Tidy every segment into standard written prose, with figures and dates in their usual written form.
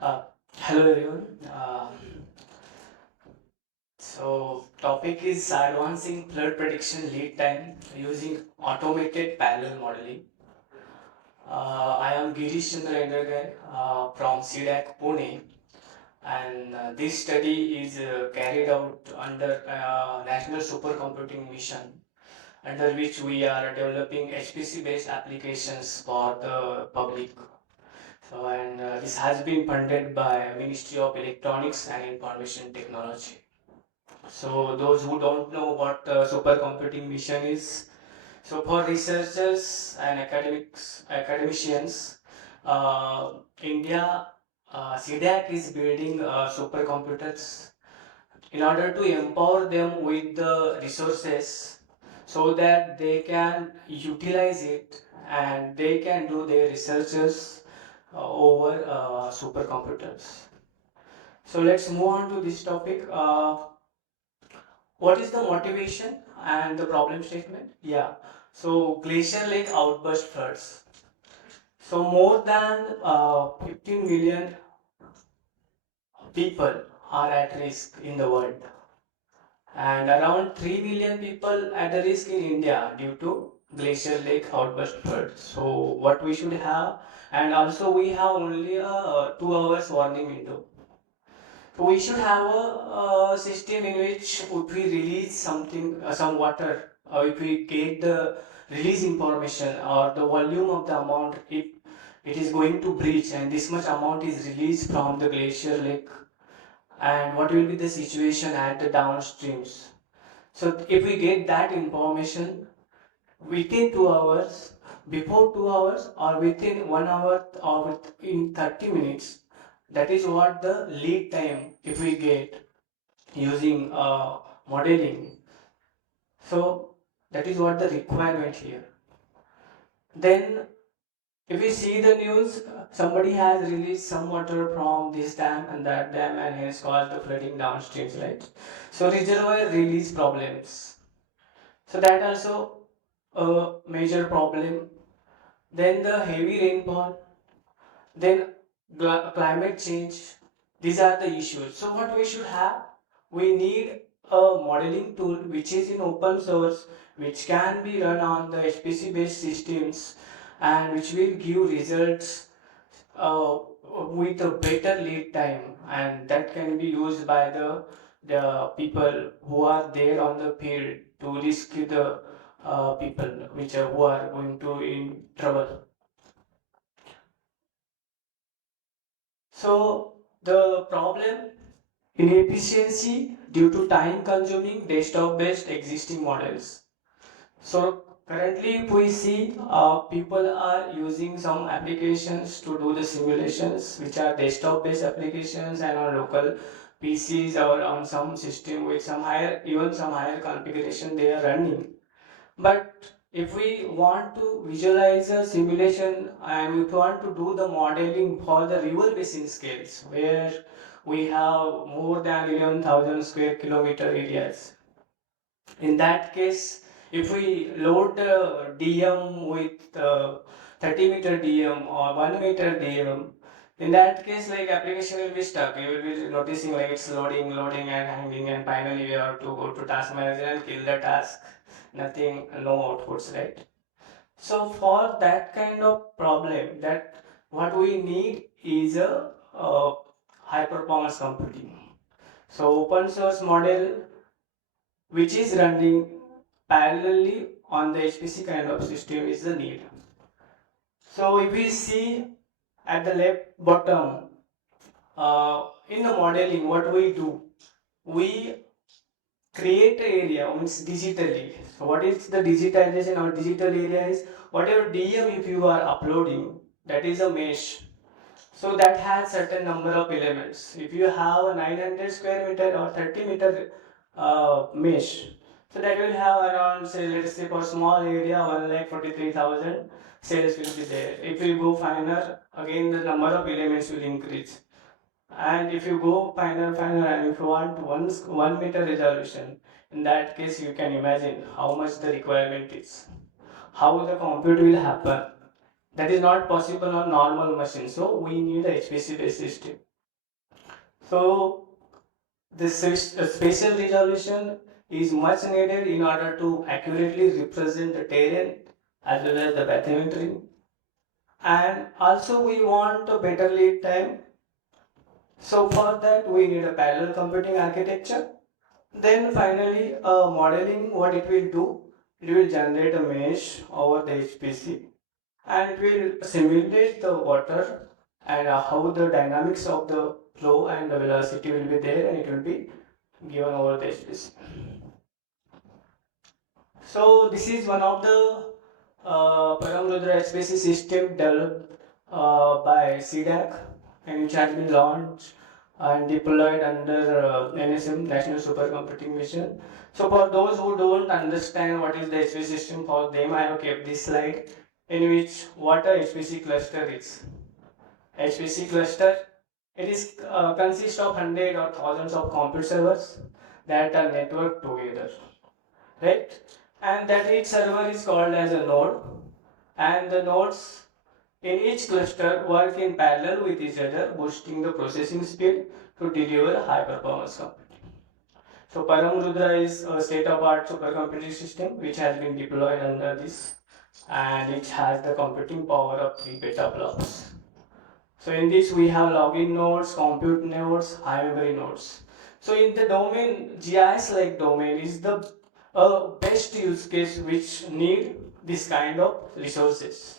Uh, Hello everyone. Topic is advancing flood prediction lead time using automated parallel modeling. I am Girishchandra from CDAC Pune, and this study is carried out under National Supercomputing Mission, under which we are developing HPC-based applications for the public. This has been funded by Ministry of Electronics and Information Technology. So those who don't know what supercomputing mission is, so for researchers and academicians, India CDAC is building supercomputers in order to empower them with the resources so that they can utilize it and they can do their researches over supercomputers. So let's move on to this topic. What is the motivation and the problem statement? Yeah. So glacier lake outburst floods. So more than 15 million people are at risk in the world, and around 3 million people at the risk in India due to glacier lake outburst flood. So what we should have, and also we have only a 2 hours warning window. So we should have a system in which if we release something, some water, or if we get the release information or the volume of the amount, if it is going to breach and this much amount is released from the glacier lake, and what will be the situation at the downstreams. So if we get that information within 2 hours, before 2 hours, or within 1 hour, or within 30 minutes, that is what the lead time if we get using modeling. So that is what the requirement here. Then if we see the news, somebody has released some water from this dam and that dam and hence caused the flooding downstreams, right? So reservoir release problems. So that also a major problem. Then the heavy rainfall, then climate change. These are the issues. So what we should have? We need a modeling tool which is in open source, which can be run on the HPC based systems and which will give results uh, with a better lead time, and that can be used by the people who are there on the field to rescue the people which are, who are going to in trouble. So the problem inefficiency due to time consuming desktop based existing models. So currently if we see people are using some applications to do the simulations which are desktop based applications and on local PCs or on some system with some higher, even some higher configuration they are running. But if we want to visualize a simulation and we want to do the modeling for the river basin scales where we have more than 11,000 square kilometer areas, in that case, if we load the DM with 30-meter DM or 1 meter DM, in that case, like application will be stuck. You will be noticing like it's loading, loading, and hanging, and finally we have to go to task manager and kill the task. Nothing, no outputs, right? So for that kind of problem, that what we need is a high performance computing. So open source model which is running parallelly on the HPC kind of system is the need. So if we see at the left bottom, in the modeling, what we do, we create an area means digitally. So what is the digitization or digital area is whatever DM if you are uploading, that is a mesh. So that has certain number of elements. If you have a 900 square meter or 30 meter mesh, so that will have around, say, let's say for small area 1,43,000 cells will be there. If you go finer, again the number of elements will increase. And if you go finer, and if you want 1 meter resolution, in that case you can imagine how much the requirement is, how the compute will happen. That is not possible on normal machine. So we need a HPC based system. So this spatial resolution is much needed in order to accurately represent the terrain as well as the bathymetry. And also we want a better lead time. So for that we need a parallel computing architecture. Then finally modeling, what it will do, it will generate a mesh over the HPC and it will simulate the water and how the dynamics of the flow and the velocity will be there, and it will be given over the HPC. So this is one of the Paramrudra HPC system developed by CDAC, and which has been launched and deployed under NSM, National Supercomputing Mission. So for those who don't understand what is the HPC system, for them I have kept this slide in which what a HPC cluster is. HPC cluster, it is consists of hundred or thousands of compute servers that are networked together, right? And that each server is called as a node, and the nodes in each cluster work in parallel with each other, boosting the processing speed to deliver high performance computing. So Paramrudra is a state-of-art supercomputing system which has been deployed under this, and it has the computing power of 3 petaflops. So in this we have login nodes, compute nodes, high memory nodes. So in the domain, GIS like domain is the best use case which need this kind of resources.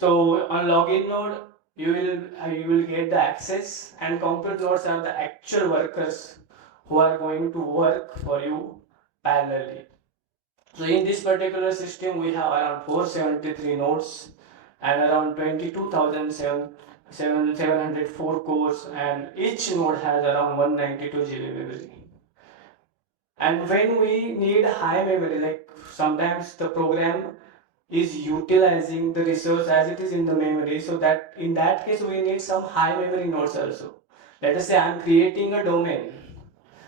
So on login node, you will get the access, and compute nodes are the actual workers who are going to work for you parallelly. So in this particular system, we have around 473 nodes and around 22,704 cores, and each node has around 192 GB memory. And when we need high memory, like sometimes the program is utilizing the resource as it is in the memory, so that in that case we need some high memory nodes also. Let us say I am creating a domain.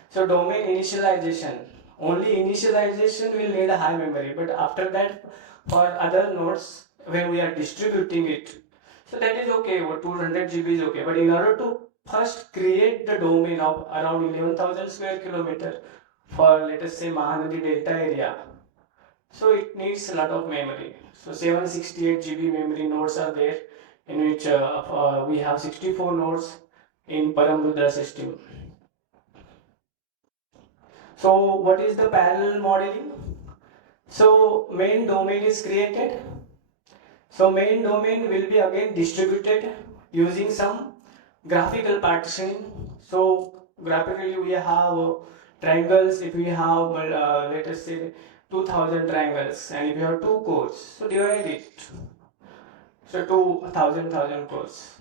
So domain initialization, only initialization will need a high memory, but after that for other nodes when we are distributing it, so that is okay, or 200 GB is okay. But in order to first create the domain of around 11,000 square kilometer for, let us say, Mahanadi Delta area, so it needs a lot of memory. So 768 GB memory nodes are there, in which we have 64 nodes in Paramrudra system. So what is the parallel modeling? So main domain is created. So main domain will be again distributed using some graphical partitioning. So graphically we have triangles. If we have let us say 2000 triangles, and if you have two cores, so divide it. So 2000 cores.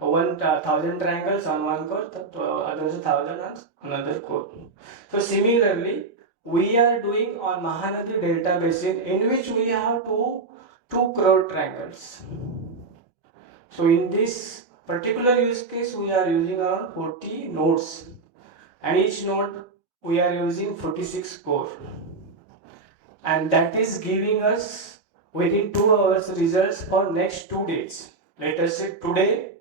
1,000 triangles on one core, the others 1,000 on another core. So similarly, we are doing on Mahanadi Delta Basin, in which we have two crore triangles. So in this particular use case, we are using around 40 nodes, and each node we are using 46 core, and that is giving us within 2 hours results for next 2 days. Let us say today,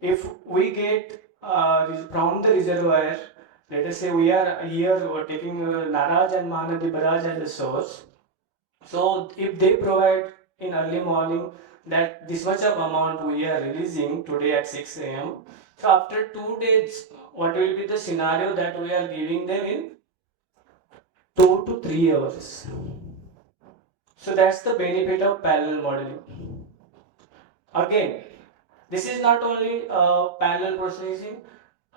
if we get from the reservoir, let us say we are here taking Naraj and Mahanadi Barrage as a source. So if they provide in early morning that this much of amount we are releasing today at 6 a.m. So after 2 days, what will be the scenario that we are giving them in 2 to 3 hours? So that's the benefit of parallel modeling. Again, this is not only parallel processing.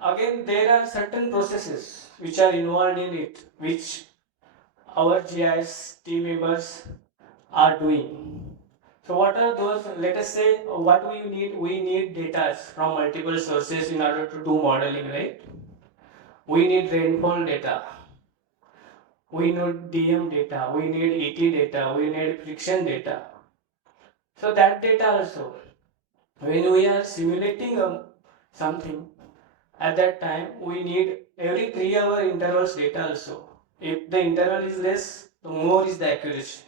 Again, there are certain processes which are involved in it, which our GIS team members are doing. So what are those? Let us say what we need. We need data from multiple sources in order to do modeling, right? We need rainfall data. We need DM data. We need ET data. We need friction data. So that data also, when we are simulating something, at that time we need every 3 hour intervals data also. If the interval is less, the more is the accuracy.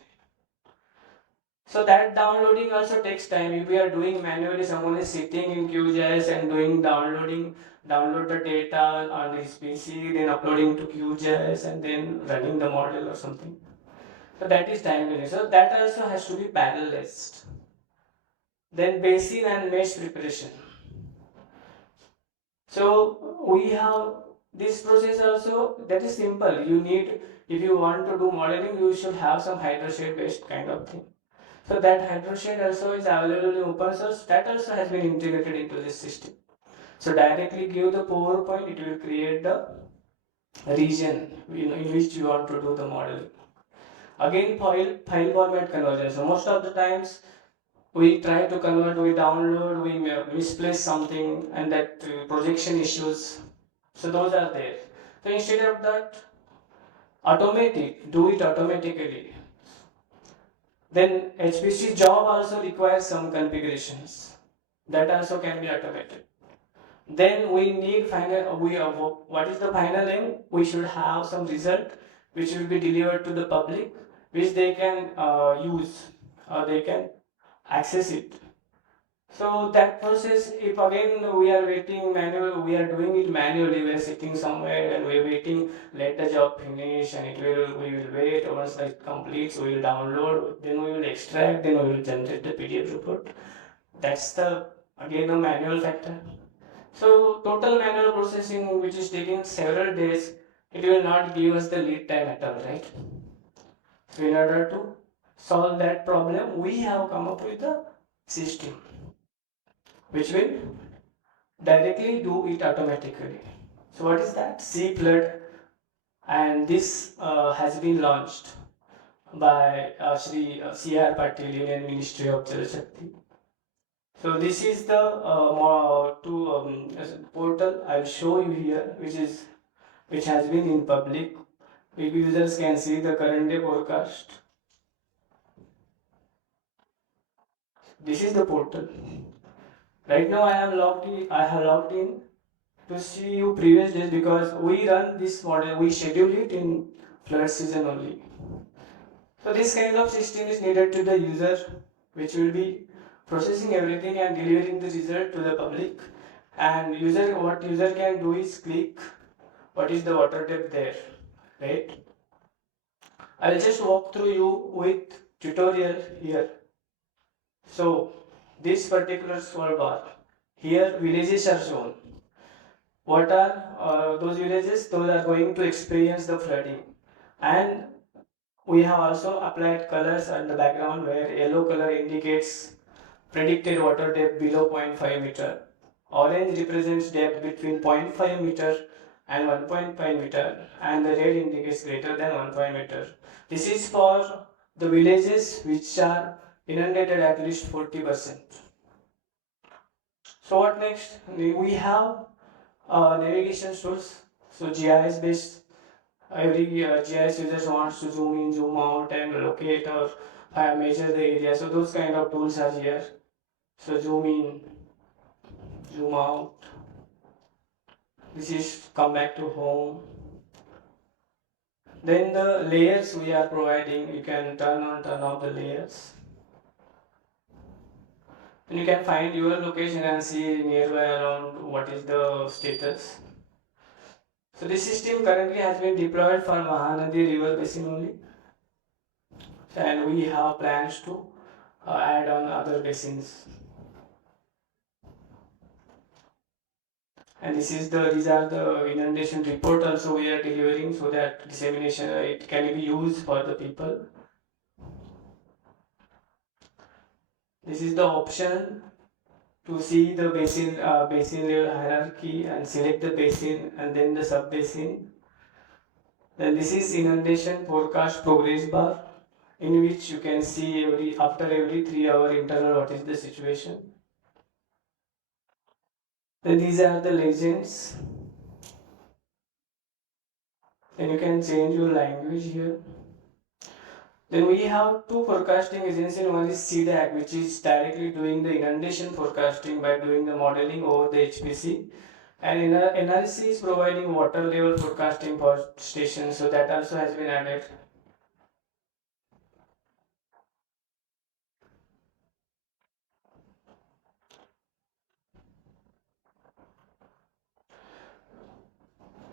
So that downloading also takes time. If we are doing manually, someone is sitting in QGIS and doing download the data on his PC, then uploading to QGIS and then running the model or something. So that is time consuming. So that also has to be parallelized. Then basin and mesh preparation. So we have this process also that is simple. You need, if you want to do modeling, you should have some hydroshed based kind of thing. So that hydroshed also is available in open source. That also has been integrated into this system. So directly give the PowerPoint, it will create the region in which you want to do the modeling. Again, file format conversion. So most of the times we try to convert, we download, we misplace something, and that projection issues. So those are there. So instead of that, do it automatically. Then HPC job also requires some configurations. That also can be automated. Then we need what is the final aim? We should have some result which will be delivered to the public, which they can use or they can access it. So that process, if again we are waiting manual, we are doing it manually. We are sitting somewhere and we are waiting. Let the job finish, and we will wait. Once it completes, we will download. Then we will extract. Then we will generate the PDF report. That's the again a manual factor. So total manual processing, which is taking several days, it will not give us the lead time at all, right? So in order to solve that problem, we have come up with a system which will directly do it automatically. So what is that? C flood, and this has been launched by Shri C.R. Patil, Union Ministry of Jal Shakti. So this is the portal I'll show you here, which has been in public. If users can see the current day forecast. This is the portal. Right now I have logged in to see you previous days because we run this model, we schedule it in flood season only. So this kind of system is needed to the user, which will be processing everything and delivering the result to the public. And what user can do is click what is the water depth there, right? I will just walk through you with tutorial here. So this particular scroll bar, here villages are shown. What are those villages? Those are going to experience the flooding. And we have also applied colors on the background where yellow color indicates predicted water depth below 0.5 meter. Orange represents depth between 0.5 meter and 1.5 meter, and the red indicates greater than 1.5 meter. This is for the villages which are inundated at least 40%. So what next? We have navigation tools. So GIS based, every GIS user wants to zoom in, zoom out, and locate or measure the area. So those kind of tools are here. So zoom in, zoom out. This is come back to home. Then the layers we are providing, you can turn on, turn off the layers. And you can find your location and see nearby around what is the status. So this system currently has been deployed for Mahanadi river basin only. And we have plans to add on other basins. And these are the inundation report also we are delivering so that dissemination it can be used for the people. This is the option to see the basin level hierarchy and select the basin and then the sub basin. Then this is inundation forecast progress bar, in which you can see after every 3-hour interval what is the situation. Then these are the legends. Then you can change your language here. Then we have two forecasting agencies. One is CDAC, which is directly doing the inundation forecasting by doing the modeling over the HPC. And NRC is providing water level forecasting for stations, so that also has been added.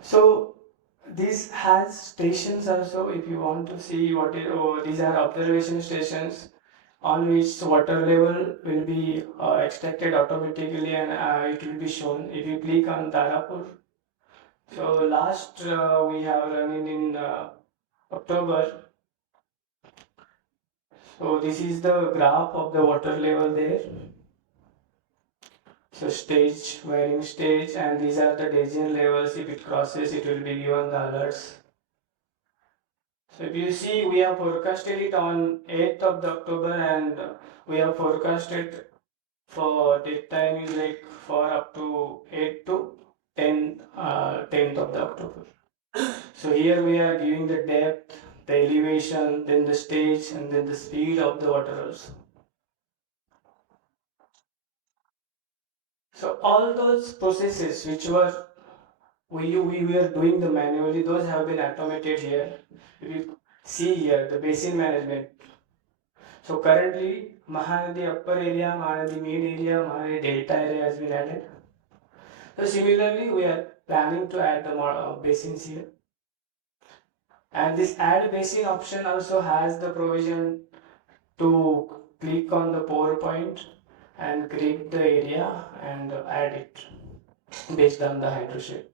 So this has stations also. If you want to see what it, oh, these are observation stations on which water level will be extracted automatically, and it will be shown if you click on Tarapur. So last we have running in October. So this is the graph of the water level there. So stage, varying stage, and these are the Daisian levels. If it crosses, it will be given the alerts. So if you see, we have forecasted it on 8th of the October, and we have forecasted for daytime is like for up to 8 to 10, 10th of the October. So here we are giving the depth, the elevation, then the stage, and then the speed of the water also. So all those processes which were we were doing the manually, those have been automated here. If you see here the basin management. So currently Mahanadi upper area, Mahanadi mid area, Mahanadi delta area has been added. So similarly we are planning to add the basins here. And this add basin option also has the provision to click on the PowerPoint and create the area and add it based on the hydro shape.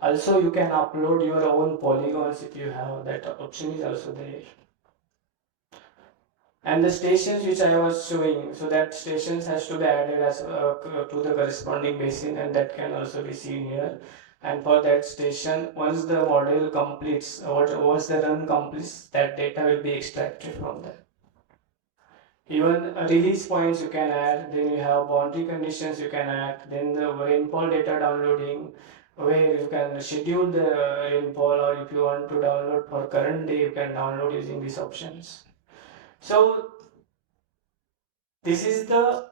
Also, you can upload your own polygons if you have that option is also there. And the stations which I was showing, so that stations has to be added as to the corresponding basin, and that can also be seen here. And for that station, once the model completes, or once the run completes, that data will be extracted from there. Even release points you can add, then you have boundary conditions you can add, then the rainfall data downloading, where you can schedule the rainfall, or if you want to download for current day, you can download using these options. So this is the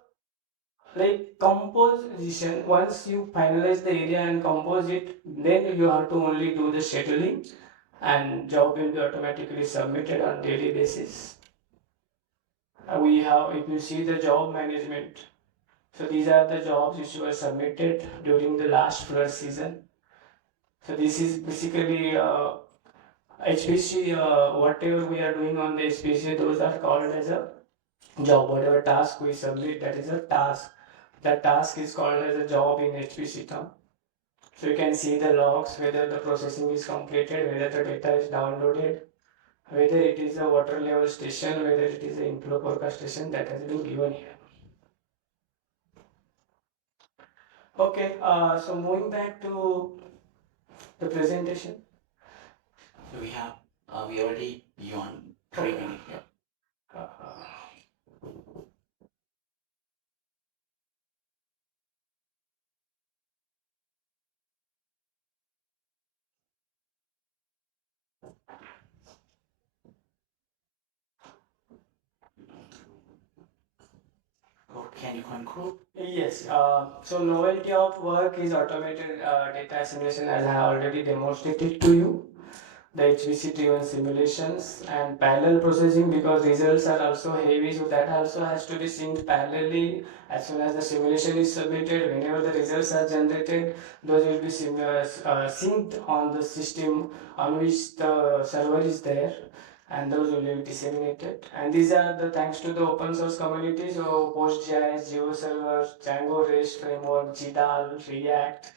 like composition. Once you finalize the area and compose it, then you have to only do the scheduling, and job will be automatically submitted on daily basis. We have, if you see the job management, so these are the jobs which were submitted during the last flood season. So this is basically HPC, whatever we are doing on the HPC, those are called as a job. Whatever task we submit, that is a task. That task is called as a job in HPC term. So you can see the logs, whether the processing is completed, whether the data is downloaded, whether it is a water level station, whether it is an inflow forecast station, that has been given here. Okay, so moving back to the presentation. So we already beyond 3 minutes. Yeah. So can you conclude? Yes, so novelty of work is automated data assimilation, as I have already demonstrated to you. The HVC driven simulations and parallel processing, because results are also heavy, so that also has to be synced parallelly. As soon as the simulation is submitted, whenever the results are generated, those will be synced on the system on which the server is there, and those will be disseminated. And these are the thanks to the open source community. So PostGIS, GeoServer, Django REST framework, GDAL, React,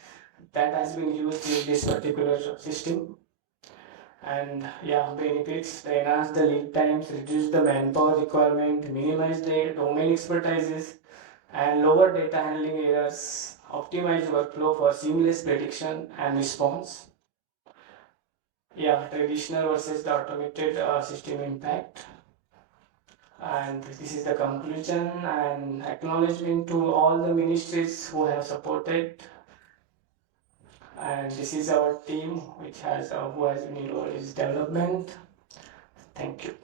that has been used in this particular system. And yeah, benefits: they enhance the lead times, reduce the manpower requirement, minimize the domain expertises, and lower data handling errors, optimize workflow for seamless prediction and response. Yeah, traditional versus the automated system impact. And this is the conclusion and acknowledgement to all the ministries who have supported. And this is our team which has who has been involved in this development. Thank you.